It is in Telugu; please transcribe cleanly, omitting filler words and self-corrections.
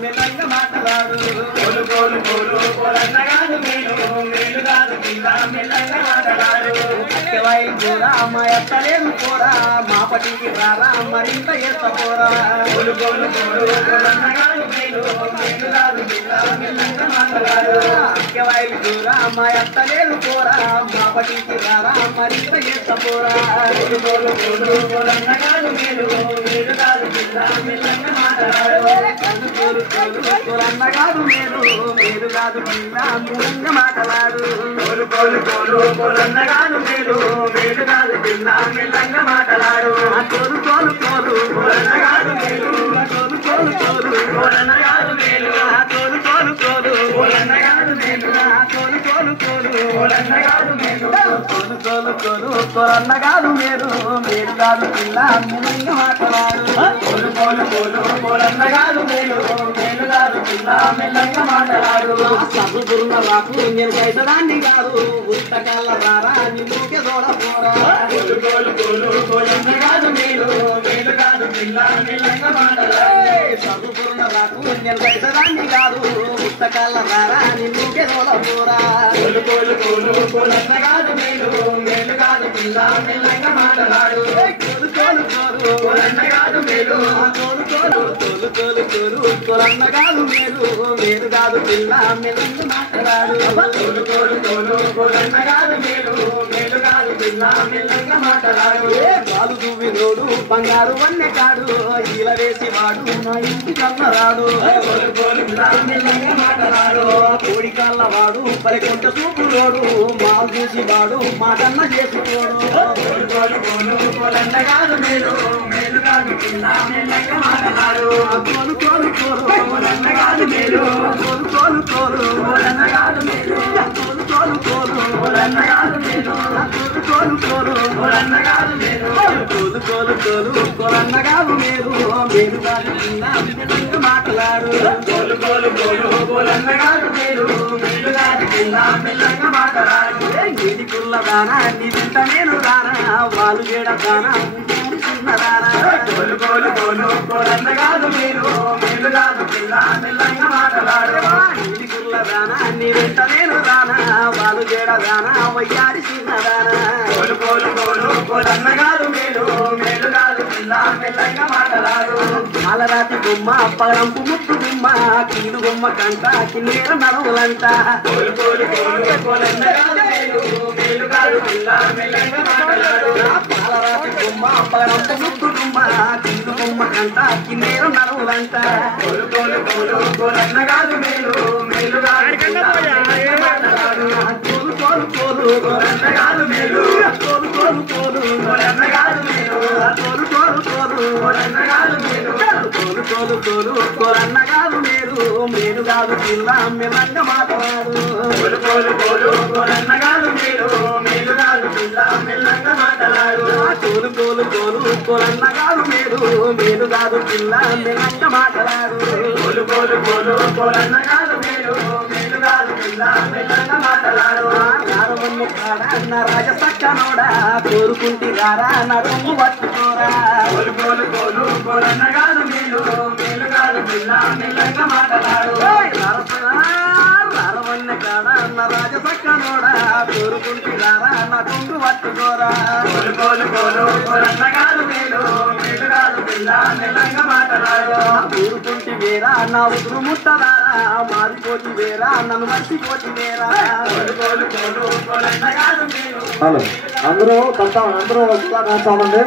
మెల్లంగా మాటలాడు కోలు కోలు కోలు కోలన్నగాదు మేలు మేలు కాదు పిల్ల మెల్లంగా మాటలాడు అక్కవాయి కూడా మా ఎత్తలేదు పోరా మా పటికి రారా మరింత ఎత్తపోరా కోలు కోలు కోలు కోలన్నగాదు మేలు మేలు కాదు పిల్ల మెల్లంగా మాటలాడు అక్కవాయి కూడా మా ఎత్తలేదు పోరా మా పటికి రారా మరింత ఎత్తపోరా కోలు కోలు కోలు కోలన్నగాదు మేలు మేలు కాదు పిల్ల మెల్లంగా మాటలాడు కోలన్నగాదు మేలు మేలు కాదు పిల్ల మెల్లంగా మాటలాడు కోలు కోలు కోలు కోలన్నగాదు మేలు మేలు కాదు పిల్ల మెల్లంగా మాటలాడు కోలు కోలు కోలు కోలన్నగాదు మేలు కోలు కోలు కోలు కోలన్నగాదు మేలు కోలు కోలు కోలు కోలన్నగాదు మేలు కోలు కోలు కోలు కోలన్నగాదు మేలు కోలు కోలు కోలు కోలన్నగాదు మేలు మేలు కాదు పిల్ల మెల్లంగా మాటలాడు కోలు కోలు కోలు కోలన్నగాదు మేలు మేలు కాదు పిల్ల మెల్లంగా మాటలాడు సబ్బురున్న రాకు నేను కైతదాన్ని కాదు ఉత్తకాల రారా నిన్నుకే దూడపోరా కోలు కోలు కోలు కోలన్నగాదు మేలు మేలు కాదు పిల్ల మెల్లంగా మాటలాడు సబ్బురున్న రాకు నేను కైతదాన్ని కాదు ఉత్తకాల రారా నిన్నుకే దూడపోరా కోలు కోలు కోలు కోలన్నగాదు మేలు మేలు కాదు పిల్ల మెల్లంగా మాటలాడు కోలు కోలు కోలు కోలన్నగాదు మేలు కోలు కోలు కోలు కోలు కోలు కోలన్నగాదు మేలు మేలు కాదు పిల్ల మెల్లంగా మాటలాడు కోలు కోలు కోలు కోలన్నగాదు మేలు మేలు కాదు పిల్ల మెల్లంగా మాటలాడు పాలు దువ్వి నోడు బంగారు వన్నె కాడు ఈల వేసి వాడు నా ఇంటి కన్నరాడు కోలు కోలు మెల్లంగా మాటలాడు కోడి కళ్ళ వాడు పరికొంట చూపులోడు మాలు చూసి వాడు మాటన్న చేసుకోడు కోలు కోలు కోలు కోలన్నగాదు మేలు మేలు కాదు పిల్ల మెల్లంగా మాటలాడు కోలు కోలు కోలు కోలన్నగాదు మేలు కోలు కోలు కోలు కోలన్నగాదు మేలు కోలు కోలు కోలు కోలన్నగాదు మేలు కోలు కోలు కోలు కోలన్నగాదు మేలు కోలు కోలు కోలు కోలన్నగాదు మేలు మేలు కాదు పిల్ల మెల్లంగా మాటలాడు కోలు కోలు కోలు కోలన్నగాదు మేలు మేలు కాదు పిల్ల మెల్లంగా మాటలాడు నీటి కుల్ల దానా నీ వెంట నేను రానా వాళ్ళు ఏడ దానా కోలు కోలు కోలు కోలన్నగాదు మేలు మేలు కాదు పిల్ల మెల్లంగా మాటలాడు నీటి కుల్ల దానా నీ వెంట నేను రానా వాళ్ళు ఏడ దానా వయ్యారి చిన్నదానా కోలు కోలు కోలు కోలన్నగాదు మేలు మేలు కాదు పిల్ల మెల్లంగా మాటలాడు అలరాతి బొమ్మ పగరంపు ముత్తు బొమ్మ కీడు బొమ్మ కంట కిన్నీర నడవులంట కోలు కోలు కోలు కోలన్నగాదు మేలు మేలు కాదు పిల్ల మెల్లంగా మాటలాడు అలరాతి బొమ్మ పగరంపు ముత్తు బొమ్మ కీడు బొమ్మ కంట కిన్నీర నడవులంట కోలు కోలు కోలు కోలన్నగాదు మేలు మేలు కాదు పిల్ల మెల్లంగా మాటలాడు కోలు కోలు కోలు కోలన్నగాదు మేలు కోలు కోలు కోలు కోలన్నగాదు మేలు కోలు కోలు కోలు కోలన్నగాదు మేలు కోలు కోలు కోలు కోలన్నగాదు మేలు మేలు కాదు పిల్ల మెల్లంగా మాటలాడు కోలు కోలు కోలు కోలన్నగాదు మేలు మేలు కాదు పిల్ల మెల్లంగా మాటలాడు కోలు కోలు కోలు కోలన్నగాదు మేలు మేలు కాదు పిల్ల మెల్లంగా మాటలాడు కోలు కోలు కోలు కోలన్నగాదు మేలు మేలు కాదు పిల్ల మెల్లంగా మాటలాడు రారవన్ను కాడా నా రాజ సక్కనోడా కోరుకుంటి రారా నా రొమ్ము పట్టుకోరా కోలు కోలు కోలు కోలన్నగాదు మేలు మేలు కాదు పిల్ల మెల్లంగా మాటలాడు రారవన్న కాడా నా రాజ సక్కనోడా కోరుకుంటి రారా నా కొంగు పట్టుకోరా కోలు కోలు కోలు కోలన్నగాదు మేలు మేలు కాదు పిల్ల మెల్లంగా మాటలాడు కోరుకుంటి వేరా నా ఉదురు ముట్టదారా మారిపోతి వేరా నన్ను మర్చిపోతి వేరా కోలు కోలు కోలు కోలన్నగాదు మేలు హలో అందరూ అందరూ వస్తామండి.